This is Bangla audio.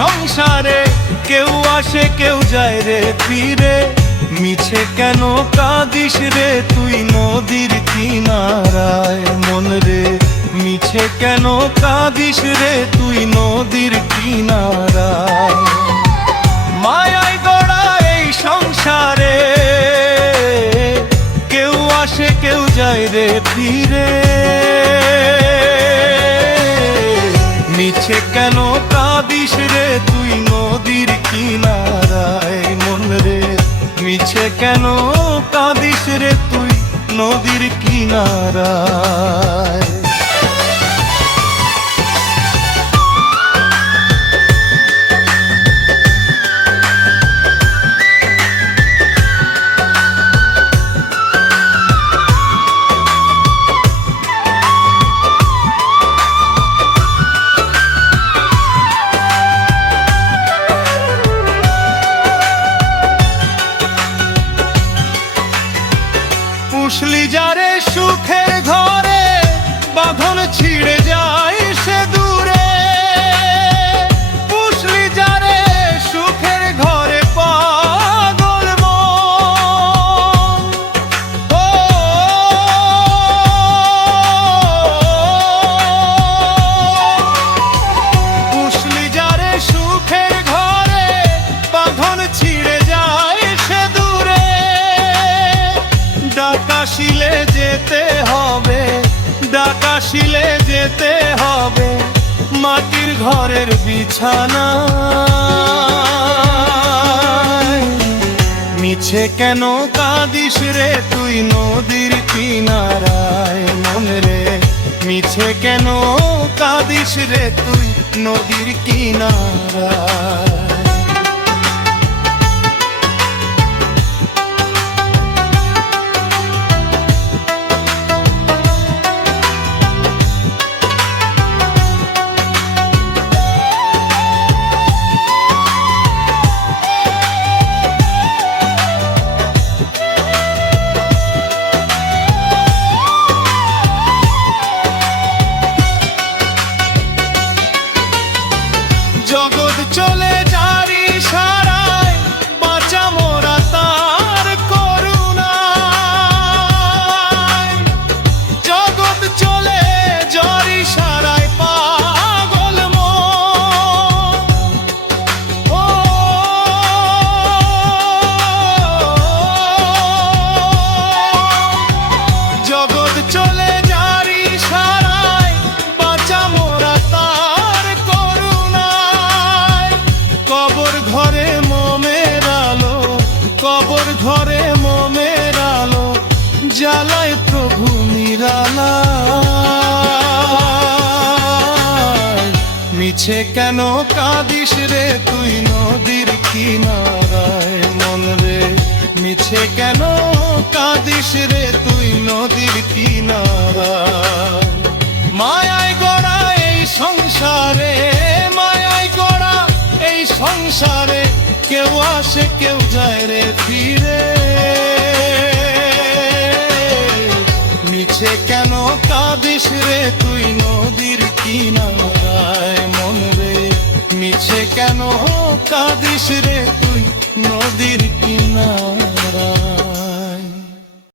সংসারে কেউ আসে কেউ যায় রে ফিরে, মিছে কেন কাঁদিস রে তুই নদীর কিনারায় মন রে, মিছে কেন কাঁদিস রে তুই নদীর কিনারায়। মায়ায় গড়া এই সংসারে কেউ আসে কেউ যায় রে ফিরে, মিছে কেন কাঁদিস রে তুই নদীর কিনারায় মন রে, মিছে কেন কাঁদিস রে তুই নদীর কিনারায়। পুষলি যারে সুখের ঘরে বাঁধন ছিঁড়ে যায় সে দূরে, পুষলি যারে সুখের ঘরে পাগল মন, ও পুষলি যারে সুখের ঘরে বাঁধন ছিঁড়ে যায় সে দূরে, ডাকাশিলে যেতে হবে, ডাকাশিলে যেতে হবে মাটির ঘরের বিছানা। মিছে কেন কাঁদিস রে তুই নদীর কিনারায় মন রে, মিছে কেন কাঁদিস রে তুই নদীর কিনারায়। জগৎ চলে যারি সারায় বাঁচা মোরা তার করুণায়, জগৎ চলে যারি সারায় পাগল মন, ও জগৎ চলে যারি সারায় বাঁচা মোরা তার করুণায়। কবর ঘরে মোমের আলো, কবর ঘরে মোমের আলো জ্বালায় প্রভু নিরালায়। মিছে কেন কাঁদিস রে তুই নদীর কিনারায় মন রে, মিছে কেন কাঁদিস রে তুই নদীর কিনারায়। মায়ায় গড়া এই সংসারে, মায়ায় গড়া এই সংসারে কেউ আসে কেউ যায় রে ফিরে, মিছে কেন কাঁদিস রে তুই নদীর কিনারায় মন রে, মিছে কেন কাঁদিস রে তুই নদীর কিনারায়।